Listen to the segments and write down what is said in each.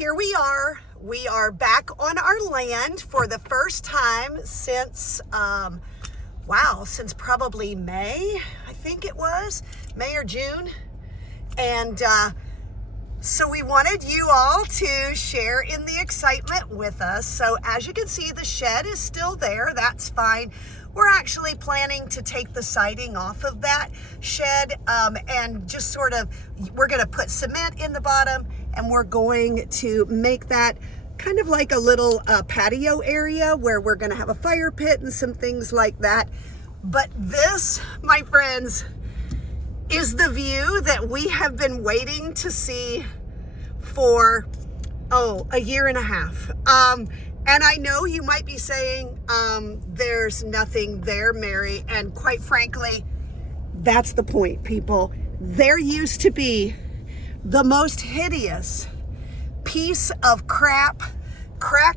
here we are. We are back on our land for the first time since, since probably May, I think it was, May or June. And so we wanted you all to share in the excitement with us. So as you can see, the shed is still there. That's fine. We're actually planning to take the siding off of that shed and just we're going to put cement in the bottom, and we're going to make that kind of like a little patio area where we're going to have a fire pit and some things like that. But this, my friends, is the view that we have been waiting to see for, a year and a half. And I know you might be saying, there's nothing there, Mary. And quite frankly, that's the point, people. There used to be the most hideous piece of crack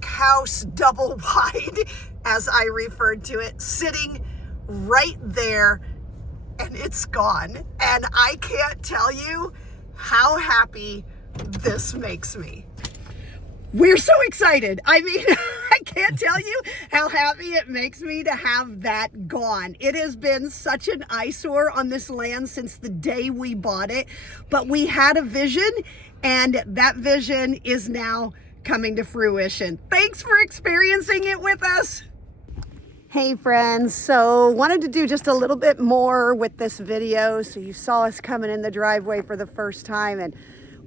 house double wide, as I referred to it, sitting right there, and it's gone. And I can't tell you how happy this makes me. We're so excited. I mean, I can't tell you how happy it makes me to have that gone. It has been such an eyesore on this land since the day we bought it, but we had a vision, and that vision is now coming to fruition. Thanks for experiencing it with us. Hey friends, so wanted to do just a little bit more with this video. So you saw us coming in the driveway for the first time, and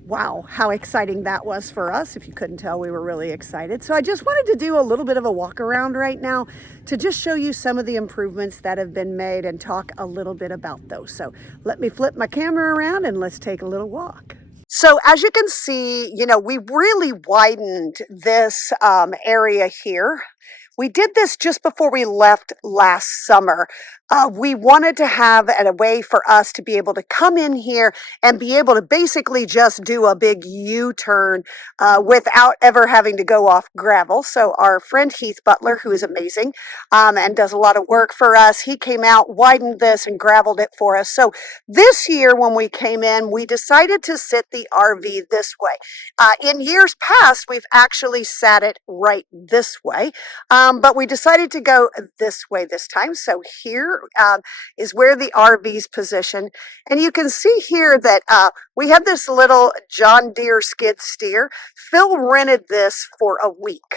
wow, how exciting that was for us. If you couldn't tell, we were really excited. So I just wanted to do a little bit of a walk around right now to just show you some of the improvements that have been made and talk a little bit about those. So let me flip my camera around and let's take a little walk. So as you can see, we really widened this area here. We did this just before we left last summer. We wanted to have a way for us to be able to come in here and be able to basically just do a big U-turn without ever having to go off gravel. So our friend Heath Butler, who is amazing and does a lot of work for us, he came out, widened this, and graveled it for us. So this year when we came in, we decided to sit the RV this way. In years past, we've actually sat it right this way. But we decided to go this way this time. So here is where the RV's positioned. And you can see here that we have this little John Deere skid steer. Phil rented this for a week.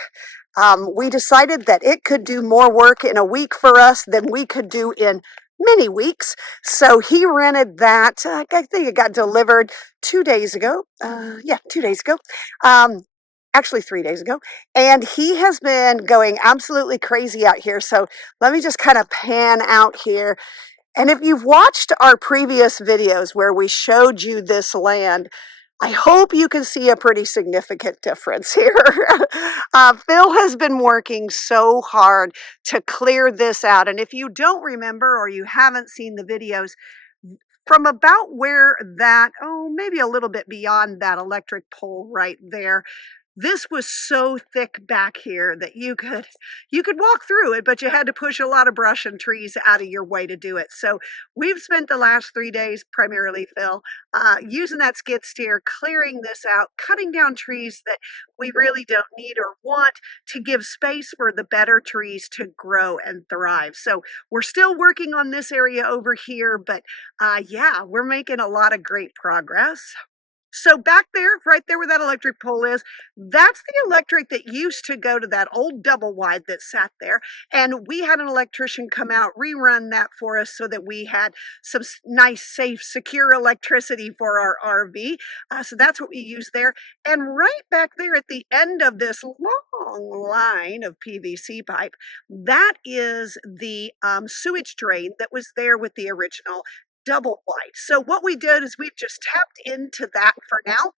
We decided that it could do more work in a week for us than we could do in many weeks. So he rented that. I think it got delivered 2 days ago. 2 days ago. Actually 3 days ago, and he has been going absolutely crazy out here. So let me just kind of pan out here. And if you've watched our previous videos where we showed you this land, I hope you can see a pretty significant difference here. Phil has been working so hard to clear this out. And if you don't remember or you haven't seen the videos, from about where that, maybe a little bit beyond that electric pole right there, this was so thick back here that you could walk through it, but you had to push a lot of brush and trees out of your way to do it. So we've spent the last 3 days, primarily Phil, using that skid steer, clearing this out, cutting down trees that we really don't need or want to give space for the better trees to grow and thrive. So we're still working on this area over here, but we're making a lot of great progress. So back there, right there where that electric pole is, that's the electric that used to go to that old double wide that sat there. And we had an electrician come out, rerun that for us so that we had some nice, safe, secure electricity for our RV. So that's what we use there. And right back there at the end of this long line of PVC pipe, that is the sewage drain that was there with the original double wide. So what we did is we've just tapped into that for now,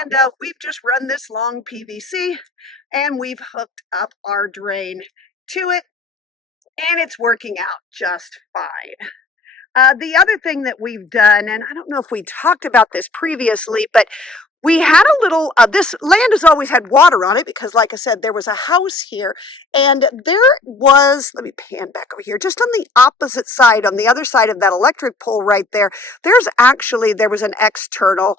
and we've just run this long PVC and we've hooked up our drain to it, and it's working out just fine. The other thing that we've done, and I don't know if we talked about this previously, but we had a little, this land has always had water on it because, like I said, there was a house here, and there was, let me pan back over here, just on the opposite side, on the other side of that electric pole right there, there was an external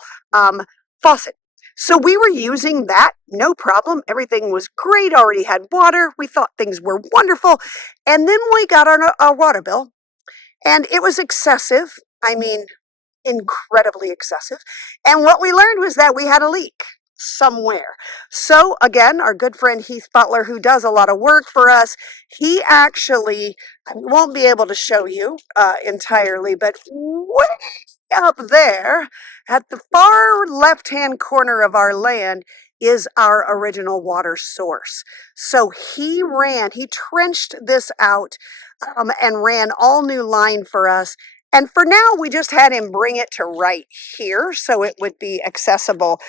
faucet. So we were using that, no problem. Everything was great, already had water. We thought things were wonderful. And then we got our water bill, and it was excessive. I mean, incredibly excessive. And what we learned was that we had a leak somewhere. So again, our good friend Heath Butler, who does a lot of work for us, he actually, I won't be able to show you entirely, but way up there at the far left-hand corner of our land is our original water source. So he trenched this out and ran all new line for us. And for now, we just had him bring it to right here so it would be accessible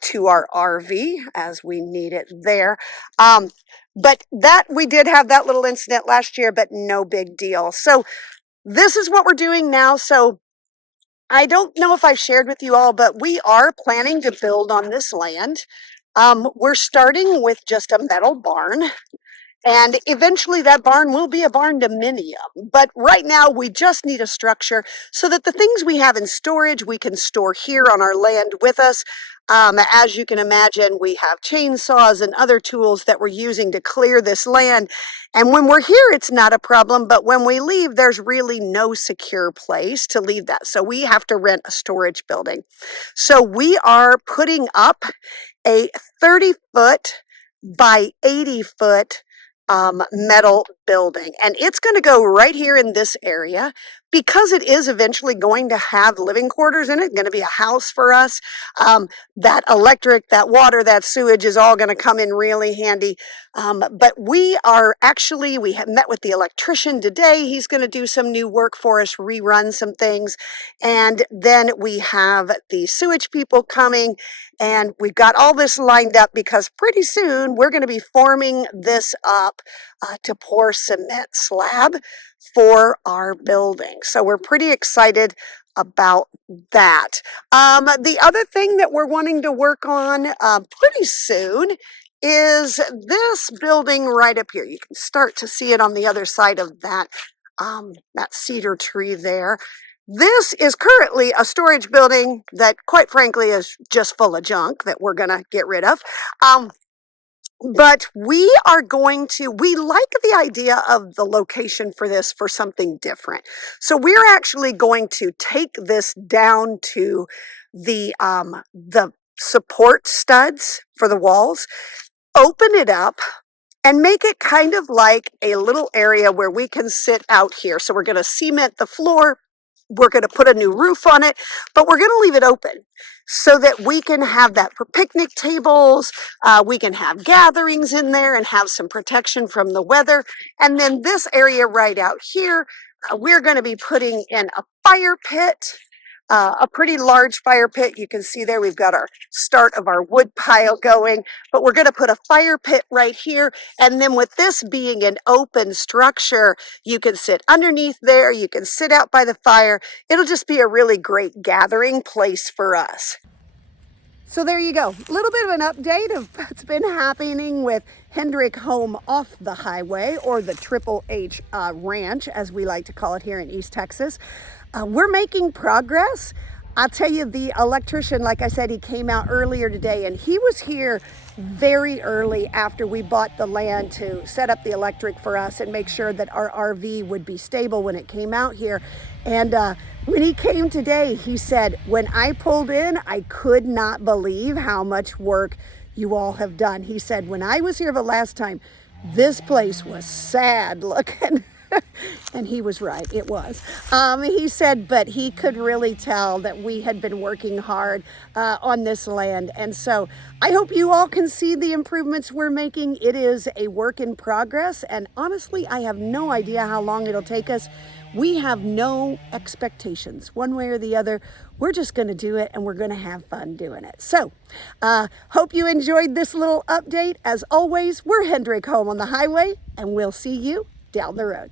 to our RV as we need it there. But that we did have that little incident last year, but no big deal. So this is what we're doing now. So I don't know if I've shared with you all, but we are planning to build on this land. We're starting with just a metal barn. And eventually that barn will be a barn dominium. But right now we just need a structure so that the things we have in storage, we can store here on our land with us. As you can imagine, we have chainsaws and other tools that we're using to clear this land. And when we're here, it's not a problem. But when we leave, there's really no secure place to leave that. So we have to rent a storage building. So we are putting up a 30-foot by 80-foot metal building, and it's going to go right here in this area because it is eventually going to have living quarters in it, going to be a house for us. That electric, that water, that sewage is all going to come in really handy. But we have met with the electrician today. He's going to do some new work for us, rerun some things. And then we have the sewage people coming, and we've got all this lined up because pretty soon we're going to be forming this up to pour cement slab for our building. So we're pretty excited about that. The other thing that we're wanting to work on pretty soon is this building right up here. You can start to see it on the other side of that cedar tree there. This is currently a storage building that, quite frankly, is just full of junk that we're going to get rid of. But we like the idea of the location for this for something different. So we're actually going to take this down to the support studs for the walls, open it up, and make it kind of like a little area where we can sit out here. So we're going to cement the floor. We're going to put a new roof on it, but we're going to leave it open so that we can have that for picnic tables. We can have gatherings in there and have some protection from the weather. And then this area right out here, we're going to be putting in a fire pit. A pretty large fire pit. You can see there we've got our start of our wood pile going, but we're going to put a fire pit right here. And then with this being an open structure, you can sit underneath there, you can sit out by the fire. It'll just be a really great gathering place for us. So there you go. A little bit of an update of what's been happening with Hendrick Home off the highway, or the Triple H Ranch, as we like to call it here in East Texas. We're making progress. I'll tell you, the electrician, like I said, he came out earlier today, and he was here very early after we bought the land to set up the electric for us and make sure that our RV would be stable when it came out here. And when he came today, he said, when I pulled in, I could not believe how much work you all have done. He said, when I was here the last time, this place was sad looking. And he was right, it was. He said, but he could really tell that we had been working hard on this land. And so I hope you all can see the improvements we're making. It is a work in progress. And honestly, I have no idea how long it'll take us. We have no expectations one way or the other. We're just going to do it, and we're going to have fun doing it. So hope you enjoyed this little update. As always, we're Hendrick Home on the Highway, and we'll see you down the road.